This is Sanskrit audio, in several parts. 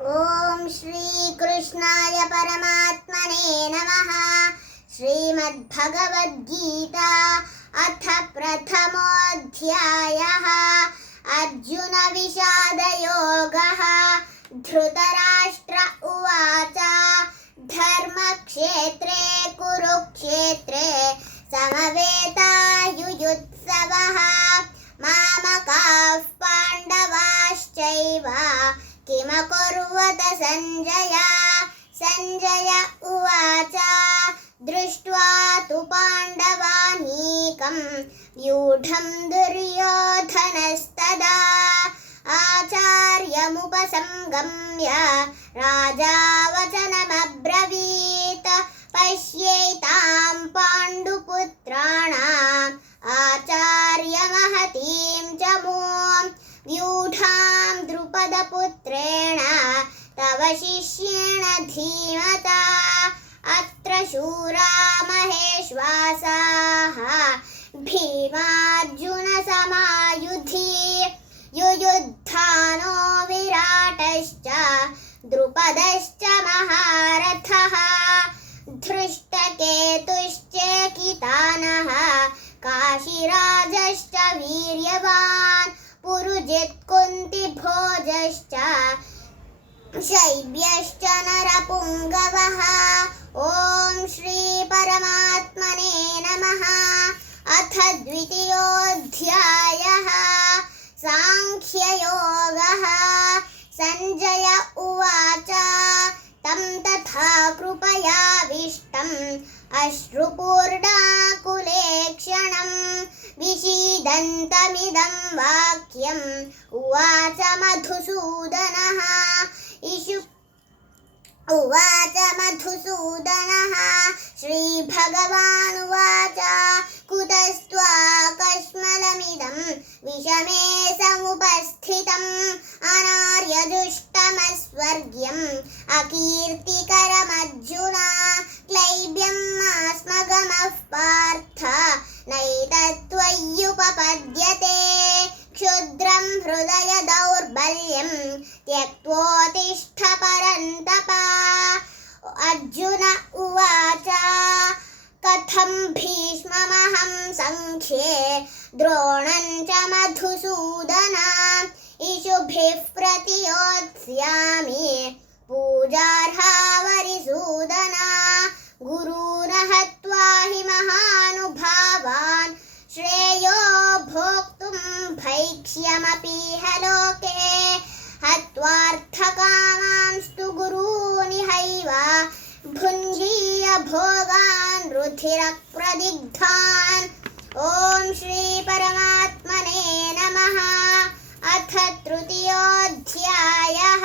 ओम श्री कृष्णाय परमात्मने नमः। श्रीमद्भगवद्गीता अथ प्रथमोऽध्यायः। अर्जुन विषादयोगः। धृतराष्ट्र उवाच धर्मक्षेत्रे कुरुक्षेत्रे समवेतायुयुत्सवः। मामकाः पाण्डवाश्चैव किमकुर्वत संजय। संजय उवाच दृष्ट्वा तु पाण्डवानीकं व्यूढं दुर्योधनस्तदा आचार्यमुपसंगम्य राजा वचनमब्रवीत्। पश्येतां पाण्डुपुत्राणाम् आचार्यमहतीं च मूं व्यूढां द्रुपदपुत्रेण तव शिष्येण धीमता। अत्र शूरा महेश्वासाः भीमार्जुनसमायुधि। युयुद्धानो विराटश्च द्रुपदश्च महारथः। धृष्टकेतुश्चेकितानः काशीराजश्च वीर्यवान्। पुरुजित्कुन्तिभोजश्च शैब्यश्च नरपुङ्गवः। ॐ श्री परमात्मने नमः। अथ द्वितीयोऽध्यायः। सांख्ययोगः। संजय उवाच तं तथा कृपयाविष्टम् अश्रुपूर्णाकुलेक्षणं विषीदन्तमिदं वाक्यम् उवाच मधुसूदनः। उवाच मधुसूदनः श्रीभगवानुवाच कुतस्त्वाकश्मलमिदं विषमे समुपस्थितम् अनार्यजुष्टमस्वर्ग्यम् अकीर्तिकरमर्जुन। क्लैब्यम् आस्मगमः पार्थ नैतत्त्वय्युपपद्यते। क्षुद्रं हृदय दौर्बल्यं त्यक्त्वोत्तिष्ठ परन्तप। अर्जुन उवाच कथं भीष्ममहं संख्ये द्रोणं च मधुसूदन। इषुभिः प्रतियोत्स्यामि पूजार्हा वरिसूदन। गुरून् हत्वा हि महानुभावान् श्रेयो भोक्तुं भैक्ष्यमपीह लोके। हत्वार्थकामांस्तु गुरूनिहैव भुञ्जीय भोगान् रुधिरप्रदिग्धान्। ॐ श्री परमात्मने नमः। अथ तृतीयोऽध्यायः।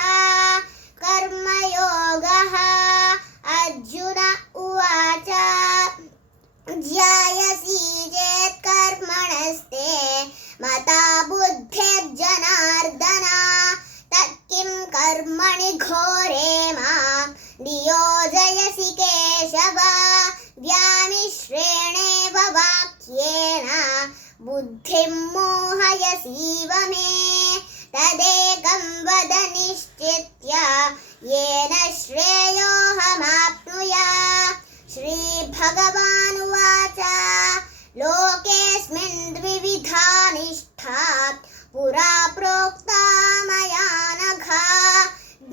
कर्मयोगः। अर्जुन उवाच ध्यायसि चेत् कर्मणस्ते मता बुद्धिर्जनार्दन। तत्किं कर्मणि घोरे मां नियोजयसि केशव। व्यामिश्रेणेव वाक्येन बुद्धिं मोहयसीव मे। तदेकं वद निश्चित्य येन श्रेयोऽहमाप्नुयाम्। श्रीभगवानुवाच लोकेऽस्मिन् द्विविधा निष्ठा पुरा प्रोक्ता मया नघ।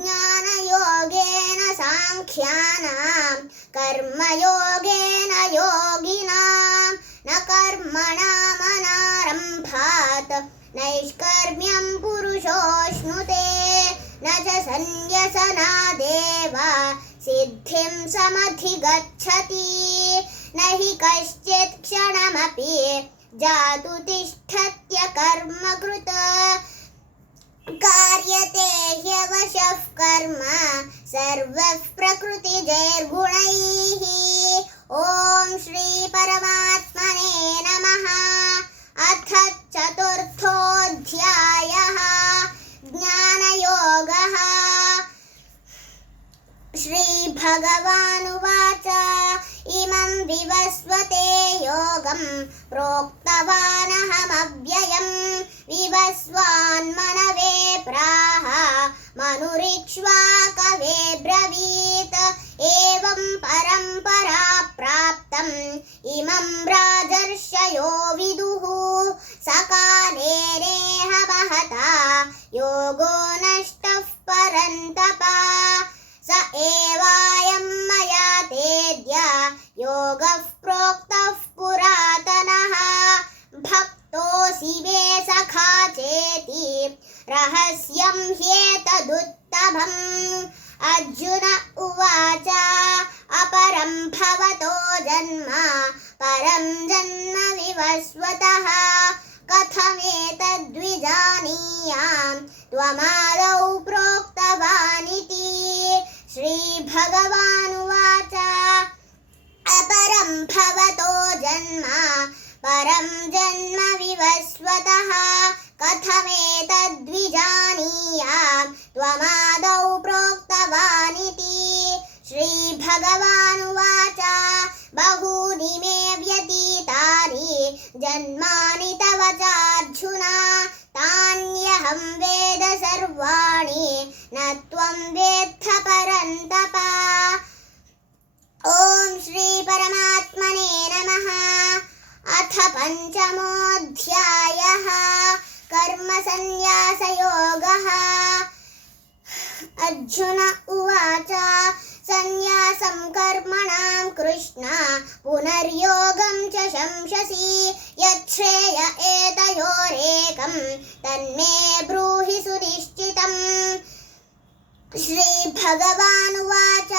ज्ञानयोगेन सांख्यानां कर्मयोगेन योगिनां। न कर्मणामनारम्भात् नैष्कर्म्यं पुरुषोऽश्नुते। न च सन्न्यसनादेव सिद्धिं समधिगच्छति। न हि कश्चित् क्षणमपि जातु तिष्ठत्य कर्मकृत्। कार्यते ह्यवशः कर्म सर्वः प्रकृतिजैर्गुणैः। ॐ श्री परमात्मने नमः। अथ चतुर्थोऽध्यायः। ज्ञानयोगः। श्रीभगवानुवाच इमं विवस्वते योगं प्रोक्तवानहमव्ययम्। विवस्वान्मनवे प्राह मनुरी इक्ष्वाकवे ब्रवीत् एवं परम्परा प्राप्तम् इमं राजर्षयो विदुः सकाले नेह महता योगो नष्टः परन्तप स एवायं मया तेद्य योगः प्रोक्तः पुरातनः भक्तोऽसि मे सखा चेति रहस्यं ह्येतदुत्तमम् अर्जुन उवाच अपरं भवतो जन्म परं जन्म विवस्वतः कथमेतद्विजानीयाम् त्वमादौ प्रोक्तवानिति श्रीभगवानुवाच अपरं भवतो जन्म परं जन्म विवस्वतः कथमेतद्विजानीयाम् त्वमादौ प्रोक्तवानिति श्रीभगवानुवाच बहूनि मे व्यतीतानि जन्मानि तव चार्जुन तान्यहं वेद सर्वाणि न त्वं वेत्थ परन्तप ॐ श्री परमात्मने नमः अथ पञ्चमोऽध्यायः कर्मसन्न्यासयोगः अर्जुन उवाच सन्न्यासं कर्मणां कृष्ण पुनर्योगं च शंससि यच्छ्रेय एतयोरेकं तन्मे ब्रूहि सुनिश्चितम् श्रीभगवानुवाच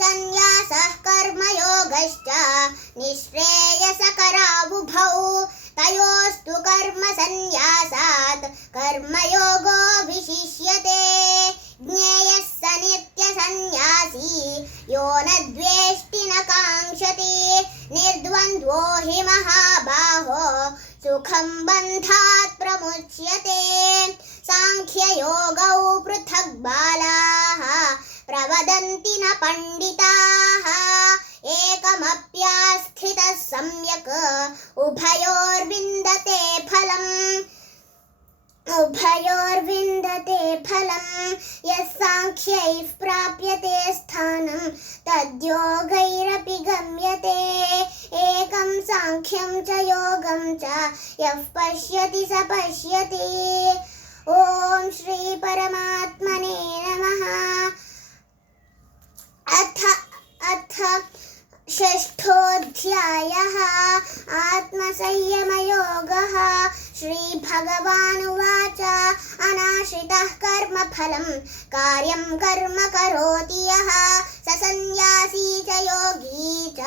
सन्न्यासः कर्मयोगश्च निःश्रेयसकरावुभौ तयोस्तु कर्मसन्न्यासात् कर्मयोगो विशिष्यते ज्ञेयः स नित्यसन्न्यासी यो न द्वेष्टि न काङ्क्षति निर्द्वन्द्वो हि महाबाहो सुखं बन्धात् प्रमुच्यते साङ्ख्ययोगौ पृथक् बालाः प्रवदन्ति न पण्डिताः एकमप्यास्थितः सम्यक् उभयोर्विन्दते फलम् यः साङ्ख्यैः प्राप्यते स्थानं तद्योगैरपि गम्यते एकं साङ्ख्यं च योगं च यः पश्यति स पश्यति ॐ श्री परमात्मने नमः अथ षष्ठोऽध्यायः आत्मसंयमयोगः श्रीभगवानुवाच अनाश्रितः कर्मफलं कार्यं कर्म करोति यः स सन्न्यासी च योगी च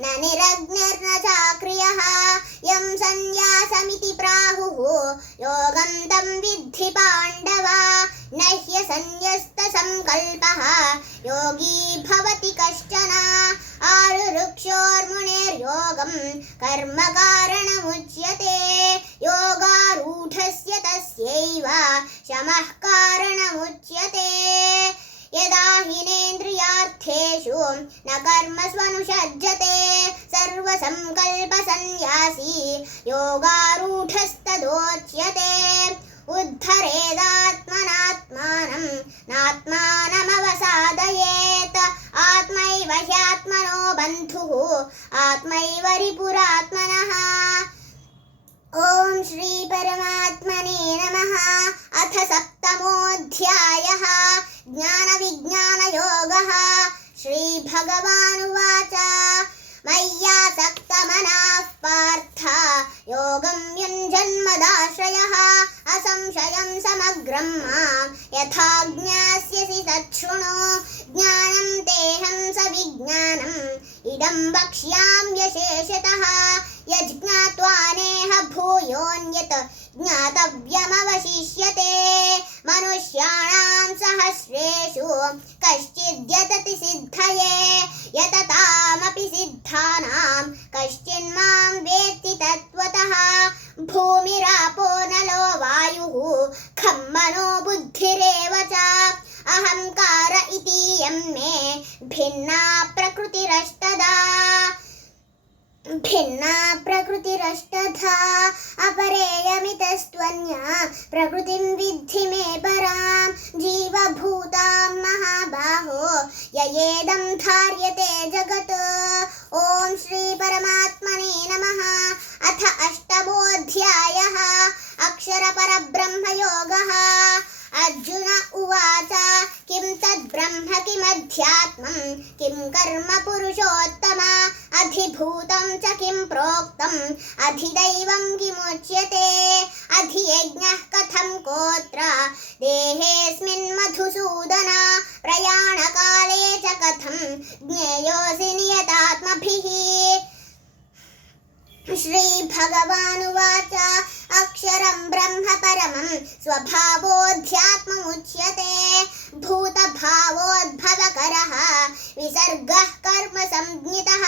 न निरग्निर्न चाक्रियः यं सन्न्यासमिति प्राहुः योगं तं विद्धि पाण्डव न ह्यसन्न्यस्तसङ्कल्पः योगी भवति कश्चन आरुरुक्षोर्मुनेर्योगं कर्म कारणमुच्यते योगारूढस्य तस्यैव शमः कारणमुच्यते यदा हिनेन्द्रियार्थेषु न कर्मस्वनुषज्जते सर्वसङ्कल्पसन्न्यासी योगारूढस्तदोच्यते उद्धरेदात्मनात्मानं नात्मानमवसादयेत् आत्मैव ह्यात्मनो बन्धुः आत्मैव रिपुरात्मनः ॐ श्री परमात्मने नमः अथ सप्तमोऽध्यायः ज्ञानविज्ञानयोगः श्रीभगवानुवाच मय्यासक्तमनः पार्थ योगं युञ्जन्मदाश्रयः असंशयं समग्रं मां यथा ज्ञास्यसि तच्छृणु ज्ञानं तेऽहं सविज्ञानम् इदं वक्ष्याम्यशेषतः यज्ज्ञात्वा नेह भूयोऽन्यत् ज्ञातव्यमवशिष्यते मनुष्याणां सहस्रेषु कश्चिद्यतति सिद्धये यततामपि सिद्धानां कश्चिन्मां वेत्ति तत्त्वतः भूमिरापो नलो वायुः खं मनो बुद्धिरेव च अहंकार इतीयं मे भिन्ना प्रकृतिरष्टधा अपरेयमितस्त्वन्या प्रकृतिं विद्धि मे परां जीवभूता ययेदं धार्यते जगत्। ॐ श्री परमात्मने नमः। अथ अष्टमोऽध्यायः अक्षरपरब्रह्मयोगः। अर्जुन उवाच किं तद्ब्रह्म किमध्यात्मं किं कर्म पुरुषोत्तम अधिभूतं च किं प्रोक्तम् अधिदैवं किमुच्यते अधियज्ञः कथं कोत्र देहेऽस्मिन् मधुसूदन प्रयाणकाले च कथं ज्ञेयोऽसि नियतात्मभिः। श्रीभगवानुवाच अक्षरं ब्रह्म परमं स्वभावोऽध्यात्ममुच्यते भूतभावोद्भवकरः विसर्गः कर्म संज्ञितः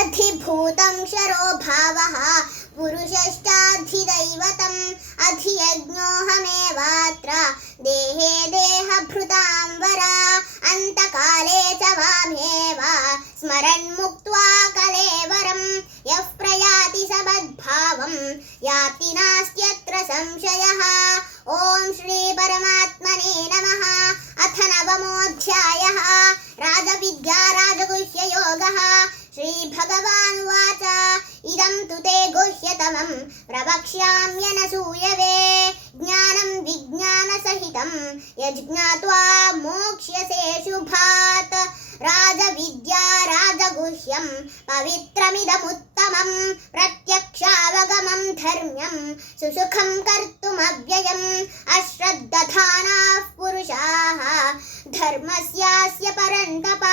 अधिभूतं क्षरो भावः पुरुषश्चाधिदैवतम् अधियज्ञोऽहमेवात्र देहे देहभृतां वर अन्तकाले च मामेव स्मरन् मुक्त्वा कलेवरं यः प्रयाति समद्भावं याति नास्त्यत्र संशयः। ॐ श्री परमात्मने नमः। अथ नवमोऽध्यायः राजविद्या राजगुह्ययोगः। श्रीभगवानुवाच इदं तु ते गुह्यतमं प्रवक्ष्याम्यनसूयवे ज्ञानं विज्ञानसहितं यज्ज्ञात्वा मोक्ष्यसे शुभात्। राजविद्या राजगुह्यं पवित्रमिदमुत्तमं प्रत्यक्षावगमं धर्म्यं सुसुखं कर्तुमव्ययम् अश्रद्धधानाः पुरुषाः धर्मस्यास्य परन्तप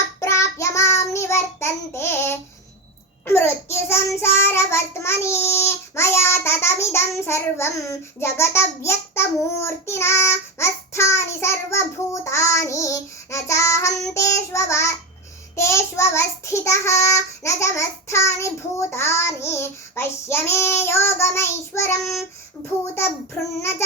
अप्राप्य मां निवर्तन्ते मृत्युसंसारवर्त्मनि मया ततमिदं सर्वं जगदव्यक्तमूर्तिना मत्स्थानि सर्वभूतानि न चाहं तेष्वस्थितः न च मत्स्थानि भूतानि पश्य मे योगमैश्वरं भूतभृन्न च